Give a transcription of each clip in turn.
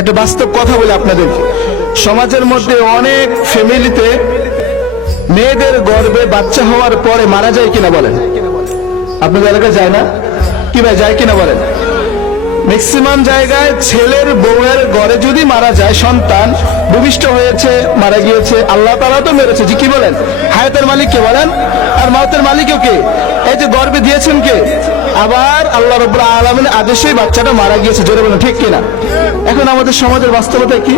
একটা বাস্তব কথা বলি আপনাদের, সমাজের মধ্যে অনেক ফ্যামিলিতে মেয়েদের গর্ভে বাচ্চা হওয়ার পরে মারা যায় কিনা বলেন? আপনাদের এলাকায় যায় না কি ভাই, যায় কিনা বলেন? ম্যাক্সিমাম জায়গায় ছেলের বউয়ের ঘরে যদি মারা যায়, সন্তান ভূমিষ্ঠ হয়েছে, মারা গিয়েছে, আল্লাহ তাআলা তো মেরেছে, জি কি বলেন? হায়াতের মালিক কে বলেন? আর মাউতের মালিকও কে? এই যে গর্ভে দিয়েছেন কে? আবার আল্লাহ রাব্বুল আলামিনের আদেশেই বাচ্চাটা মারা গিয়েছে, জোরে বলেন ঠিক কিনা? এখন আমাদের সমাজের বাস্তবতা কি?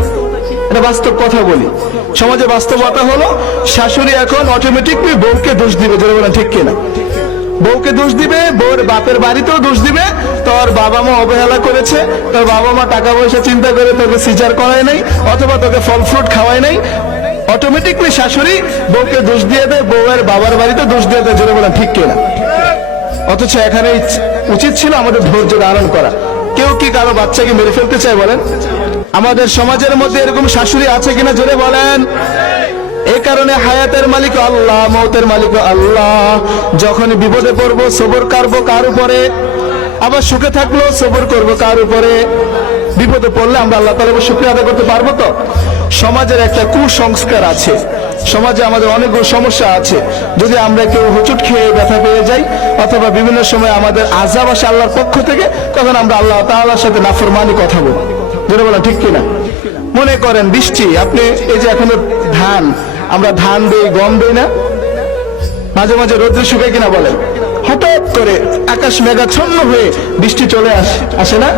এটা বাস্তব কথা বলি। সমাজের বাস্তবতা হলো শাশুড়ি এখন অটোমেটিকলি বউকে দোষ দিবে, জোরে বলেন ঠিক কিনা? বউকে দোষ দিবে, বউর বাপের বাড়িতেও দোষ দিবে, তোর বাবা মা অবহেলা করেছে, তোর বাবা মা টাকা পয়সা চিন্তা করে তোকে সিজার করায় নাই, অথবা তোকে ফল ফ্রুট খাওয়ায় নাই। অটোমেটিকলি শাশুড়ি বউকে দোষ দিয়ে দেয়, বউয়ের বাবার বাড়িতে দোষ দিয়ে দেয়, জোরে বলেন ঠিক কিনা? অথচ এখানে উচিত ছিল আমাদের ধৈর্য ধারণ করা। কেউ কি কারো বাচ্চাকে মেরে ফেলতে চায় বলেন? আমাদের সমাজের মধ্যে এরকম শাশুড়ি আছে কিনা জোরে বলেন? এই কারণে হায়াতের মালিক আল্লাহ, মৌতের মালিক আল্লাহ। যখন বিপদে পড়বো সবর করবো কার উপরে, আবার সুখে থাকলো সবর করবো কার উপরে? বিপদে পড়লে আমরা আল্লাহ তাআলার শুকরিয়া আদায় করতে পারবো তো? সমাজের একটা কুসংস্কার আছে, সমাজে আমাদের অনেকগুলো সমস্যা আছে। যদি আমরা কেউ হোঁচট খেয়ে ব্যথা পেয়ে যাই, অথবা বিভিন্ন সময় আমাদের আযাব আসে আল্লাহর পক্ষ থেকে, তখন আমরা আল্লাহ তাআলার সাথে নাফরমানি কথা বলি, জোরে বলেন ঠিক কিনা? মনে করেন বৃষ্টি, আপনি এই যে এখনো ধান, আমরা ধান দিই, গম দিই না, মাঝে মাঝে রোদ্রে শুকায় কিনা বলেন? হঠাৎ করে আকাশ মেঘাচ্ছন্ন হয়ে বৃষ্টি চলে আসে না?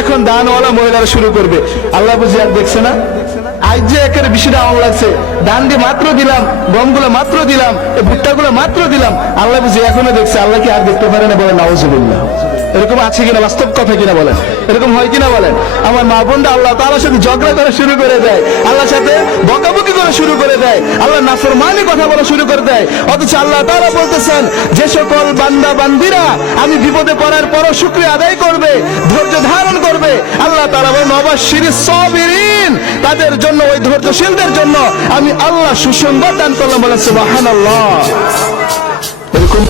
এখন ধানওয়ালা মহিলারা শুরু করবে, আল্লাহ বুঝি আর দেখছে না? আজ যে একের বৃষ্টিটা আমার লাগছে, ধান দিয়ে মাত্র দিলাম, গমগুলো মাত্র দিলাম, এই ভুট্টাগুলো মাত্র দিলাম, আল্লাহ বুঝি এখনো দেখছে, আল্লাহ কি আর দেখতে পারে না? বলে নাউজুবিল্লাহ। এরকম আছে কিনা? বাস্তব কথা কিনা বলেন? এরকম হয় কিনা বলেন? আমার মা বোনরা আল্লাহ তাআলার সাথে ঝগড়া করা শুরু করে দেয়, আল্লাহর সাথে বকাবকি করা শুরু করে দেয়, আল্লাহ নাফরমানি কথা বলা শুরু করে দেয়। অথচ আল্লাহ তাআলা বলতেছেন, যে সকল বান্দা বান্দিরা আমি বিপদে পড়ার পরও শুকরিয়া আদায় করবে, ধৈর্য ধারণ করবে, আল্লাহ তাআলা বলেন ওয়াবাশশিরিস সাবিরিন, তাদের জন্য, ওই ধৈর্যশীলদের জন্য আমি আল্লাহ সুসংবাদ দান করলাম। বলেন সুবহানাল্লাহ। এরকম